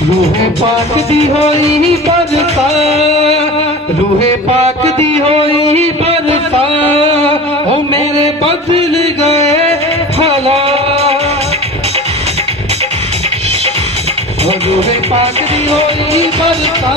ਰੂਹੇ ਪਾਕ ਦੀ ਹੋਈ ਬਰਸਾ ਰੂਹੇ ਪਾਕ ਦੀ ਹੋਈ ਬਰਸਾ ਉਹ ਮੇਰੇ ਬਦਲ ਗਏ ਹਾਲਾਤ ਰੂਹੇ ਪਾਕ ਦੀ ਹੋਈ ਬਰਸਾ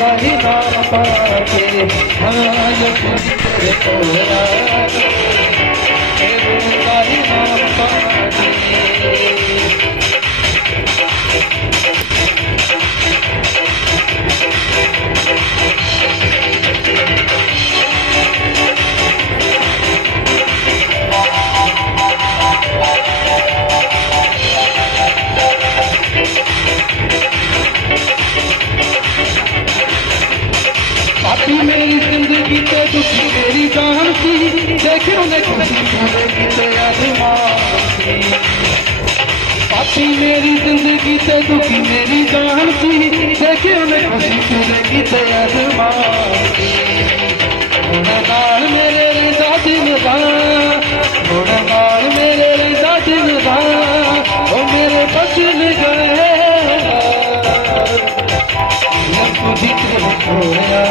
हरि नाम पाके भगवान पुत्र को हरि नाम पाके तेरी जान की देखियो पापी मेरी ज़िंदगी से दुखी, मेरी जान की देखियो खुशी ज़िंदगी से अजमान मेरे रिजा ज़िंदा गुणगान मेरे रिजा ज़िंदा वो मेरे बचन गए। तुझी छोड़ा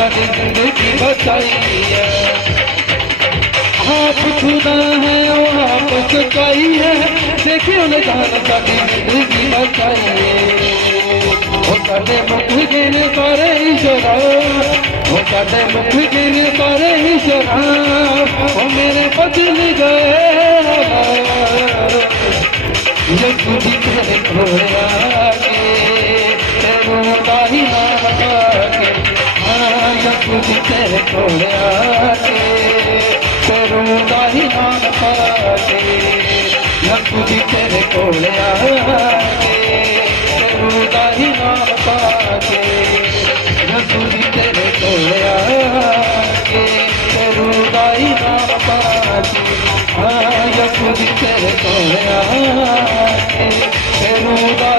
जान का बचाइए आप खुदा है आप चाहिए देखिए उन्हें जान का ज़िंदगी बचाइए वो कदे मुख गिन करे ईश्वरा कदे मुख गिन करे ईश्वरा वो मेरे बदल गए ये तेरे खोया तुझी तेरे खोया के तेरू का ही नाम पाके ये तुझी तेरे खोया के तेरू का ही नाम पाके ये तुझी तेरे खोया के तेरू का ही नाम पाके हाँ ये तुझी तेरे खोया के तेरू का ही नाम पाके